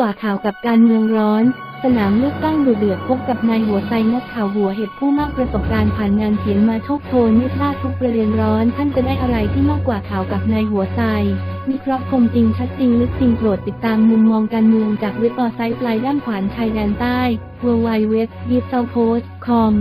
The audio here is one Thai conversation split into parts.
กว่าข่าวกับการเมืองร้อน สนามเลือกตั้งดุเดือดพบกับนายหัวไซนักข่าวหัวเห็ดผู้มากประสบการณ์ผ่านงานเขียนมาโชคโชนไม่พลาดทุกประเด็นร้อน ท่านจะได้อะไรที่มากกว่าข่าวกับนายหัวไซวิเคราะห์คมจริงชัดจริงลึกจริงโปรดติดตามมุมมองการเมืองจากเว็บออไซต์ปลายด้านขวานชายแดนใต้ w w w d e e p s o u t h p o s t c o m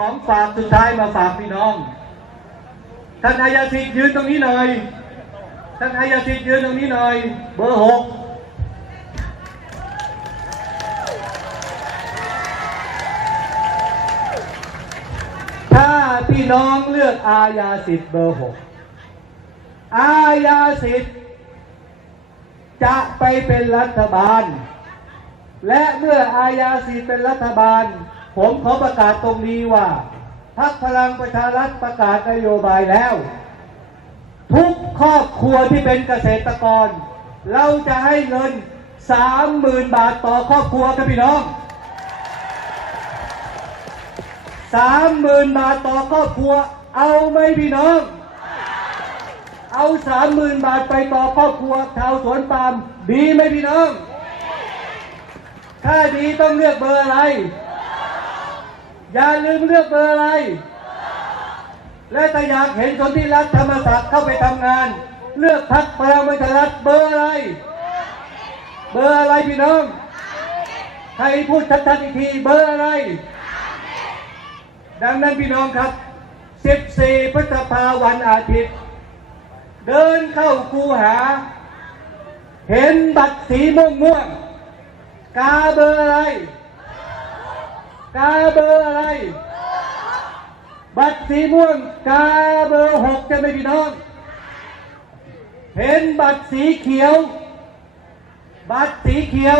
ของฝากสุดท้ายมาฝากพี่น้อง ท่านอายาสิทธิ์ยืนตรงนี้หน่อย ท่านอายาสิทธิ์ยืนตรงนี้หน่อย เบอร์หกถ้าพี่น้องเลือกอายาสิทธิ์เบอร์หกอายาสิทธิ์จะไปเป็นรัฐบาล และเมื่ออายาสีเป็นรัฐบาล ผมขอประกาศตรงนี้ว่าพักพลังประชารัฐประกาศนโยบายแล้ว ทุกครอบครัวที่เป็นเกษตรกร เราจะให้เงินสามหมื่นบาทต่อครอบครัวครับพี่น้องสามหมื่นบาทต่อครอบครัว เอาไหมพี่น้อง เอาสามหมื่นบาทไปต่อครอบครัวชาวสวนปาล์มดีไหมพี่น้อง ถ้าดีต้องเลือกเบอร์อะไร อย่าลืมเลือกเบอร์อะไร และถ้าอยากเห็นคนที่รัฐธรรมศาสตร์เข้าไปทำงาน เลือกพักพลังประชารัฐเบอร์อะไร เบอร์อะไรพี่น้องใครพูดชัดๆอีกทีเบอร์อะไร ดังนั้นพี่น้องครับ 14พฤษภาวันอาทิตย์ เดินเข้าคูหา เห็นบัตรสีม่วงม่วงๆกาเบอร์อะไร กาเบอร์อะไร บัตรสีม่วงกาเบอร์หกจะไม่พี่น้อง เห็นบัตรสีเขียว บัตรสีเขียว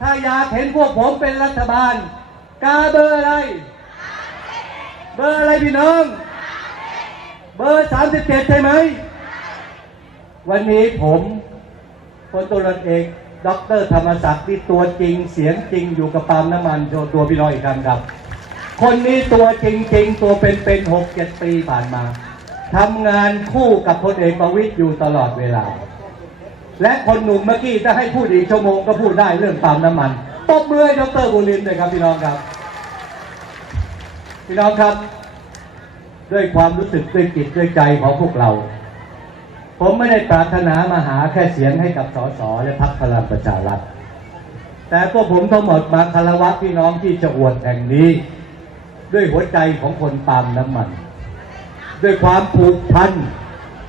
ถ้าอยากเห็นพวกผมเป็นรัฐบาล กาเบอร์อะไร เบอร์อะไรพี่น้อง เบอร์สามสิบเจ็ดใช่ไหม วันนี้ผมพลตุรเอก ด็อกเตอร์ธรรมศักดิ์ที่ตัวจริงเสียงจริงอยู่กับปาล์มน้ำมันโชว์ตัวพี่น้อยอีกครั้งครับ คนนี้ตัวจริงจริงตัวเป็นเป็นหกเจ็ดปีผ่านมาทำงานคู่กับพลเอกประวิตยอยู่ตลอดเวลา และคนหนุ่มเมื่อกี้จะให้พูดอีกชั่วโมงก็พูดได้เรื่องปาล์มน้ำมันตบมือให้ดรบุรินทร์เลยครับพี่น้องครับ พี่น้องครับ ด้วยความรู้สึกด้วยจิตด้วยใจของพวกเรา ผมไม่ได้ปรารถนามาหาแค่เสียงให้กับสสและพรรคพลังประชารัฐแต่พวกผมทั้งหมดมาคารวะพี่น้องที่จะอวดแห่งนี้ ด้วยหัวใจของคนปาล์มน้ำมัน ด้วยความผูกพัน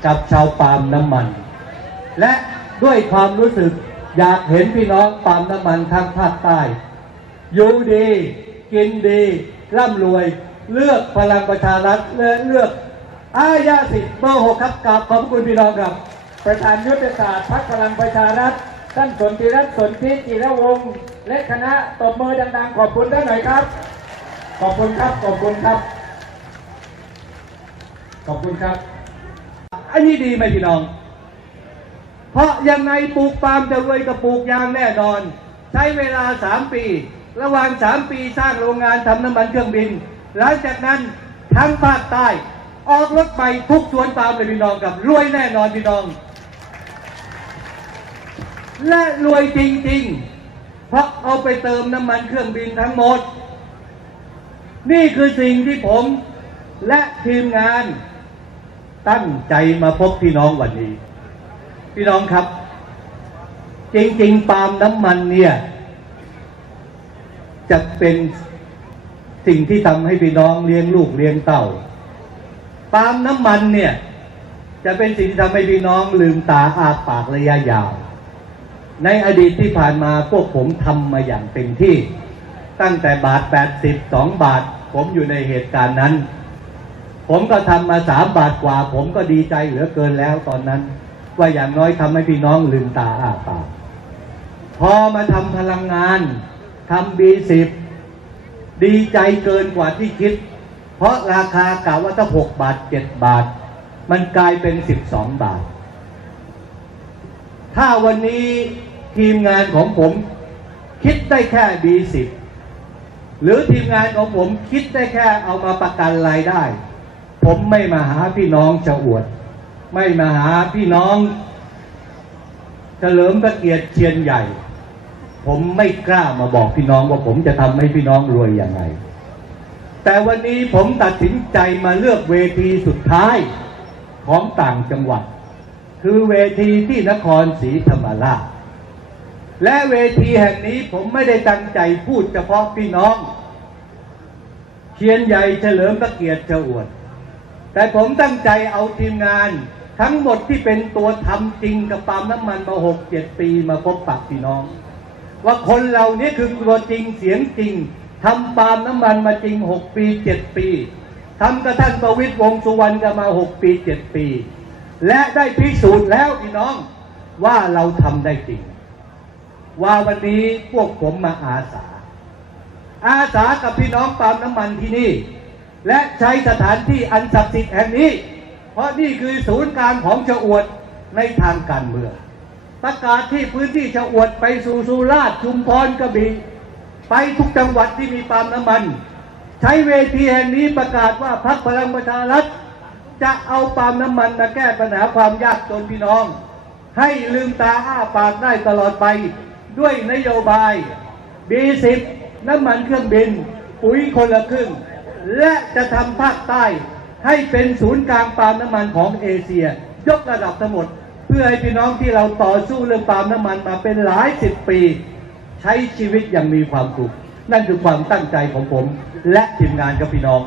กับชาวปาล์มน้ำมัน และด้วยความรู้สึกอยากเห็นพี่น้องปาล์มน้ำมันทางภาคใต้อยู่ดี กินดี ร่ำรวย เลือกพลังประชารัฐและเลือก อายาสิทธิ์เบอร์หกครับกราบขอบคุณพี่น้องครับประธานยุทธศาสตร์พักพลังประชารัฐท่านสนธิรัตน์สนธิจิรวงศ์และคณะตบมือดังๆ ขอบคุณท่านหน่อยครับ ขอบคุณครับขอบคุณครับ ขอบคุณครับ อันนี้ดีไหมพี่น้อง เพราะยังไงปลูกปาล์มจะรวยกับปลูกยางแน่นอน ใช้เวลาสามปี ระหว่างสามปีสร้างโรงงานทำน้ำมันเครื่องบิน หลังจากนั้นทั้งภาคใต้ ออกรถไปทุกสวนปาล์มเลยพี่น้องกับรวยแน่นอนพี่น้อง และรวยจริง ๆ เพราะเอาไปเติมน้ำมันเครื่องบินทั้งหมด นี่คือสิ่งที่ผมและทีมงานตั้งใจมาพบพี่น้องวันนี้ พี่น้องครับ จริง ๆ ปาล์มน้ำมันเนี่ย จะเป็นสิ่งที่ทำให้พี่น้องเลี้ยงลูกเลี้ยงเต้า ปาล์มน้ำมันเนี่ย จะเป็นสิ่งที่ทำให้พี่น้องลืมตาอาปากระยะยาว ในอดีตที่ผ่านมาพวกผมทำมาอย่างเต็มที่ ตั้งแต่บาท 80 2 บาท ผมอยู่ในเหตุการณ์นั้น ผมก็ทำมาสามบาทกว่า ผมก็ดีใจเหลือเกินแล้วตอนนั้น ว่าอย่างน้อยทำให้พี่น้องลืมตาอาปากพอมาทำพลังงานทำบีสิบดีใจเกินกว่าที่คิด เพราะราคากะว่าถ้าหกบาทเจ็ดบาท มันกลายเป็นสิบสองบาท ถ้าวันนี้ทีมงานของผมคิดได้แค่ B10 หรือทีมงานของผมคิดได้แค่เอามาประกันรายได้ ผมไม่มาหาพี่น้องจะอวด ไม่มาหาพี่น้องเฉลิมพระเกียรติเชียนใหญ่ ผมไม่กล้ามาบอกพี่น้องว่าผมจะทำให้พี่น้องรวยอย่างไร แต่วันนี้ผมตัดสินใจมาเลือกเวทีสุดท้ายของต่างจังหวัด คือเวทีที่นครศรีธรรมราชและเวทีแห่งนี้ผมไม่ได้ตั้งใจพูดเฉพาะพี่น้องเชียนใหญ่เฉลิมพระเกียรติจะอวด แต่ผมตั้งใจเอาทีมงาน ทั้งหมดที่เป็นตัวทำจริงกับปาล์มน้ำมันมาหกเจ็ดปีมาพบปะพี่น้อง ว่าคนเรานี้คือตัวจริงเสียงจริง ทำปาล์มน้ำมันมาจริงหกปีเจ็ดปีทำกับท่านประวิตรวงสุวรรณกันมาหกปีเจ็ดปี และได้พิสูจน์แล้วพี่น้องว่าเราทำได้จริง ว่าวันนี้พวกผมมาอาสา อาสากับพี่น้องปาล์มน้ำมันที่นี่ และใช้สถานที่อันศักดิ์สิทธิ์แห่งนี้ เพราะนี่คือศูนย์กลางของชะอวดในทางการเมืองประกาศที่พื้นที่ชะอวดไปสู่สุราษฎร์ชุมพรกระบี่ ไปทุกจังหวัดที่มีปาล์มน้ำมัน ใช้เวทีแห่งนี้ประกาศว่าพรรคพลังประชารัฐ จะเอาปาล์มน้ำมันมาแก้ปัญหาความยากจนพี่น้อง ให้ลืมตาอ้าปากได้ตลอดไปด้วยนโยบาย B10 น้ำมันเครื่องบิน ปุ๋ยคนละครึ่ง และจะทำภาคใต้ให้เป็นศูนย์กลางปาล์มน้ำมันของเอเชีย ยกระดับทั้งหมด เพื่อให้พี่น้องที่เราต่อสู้เรื่องปาล์มน้ำมันมาเป็นหลายสิบปี ใช้ชีวิตอย่างมีความสุข นั่นคือความตั้งใจของผม และทีมงานกับพี่น้อง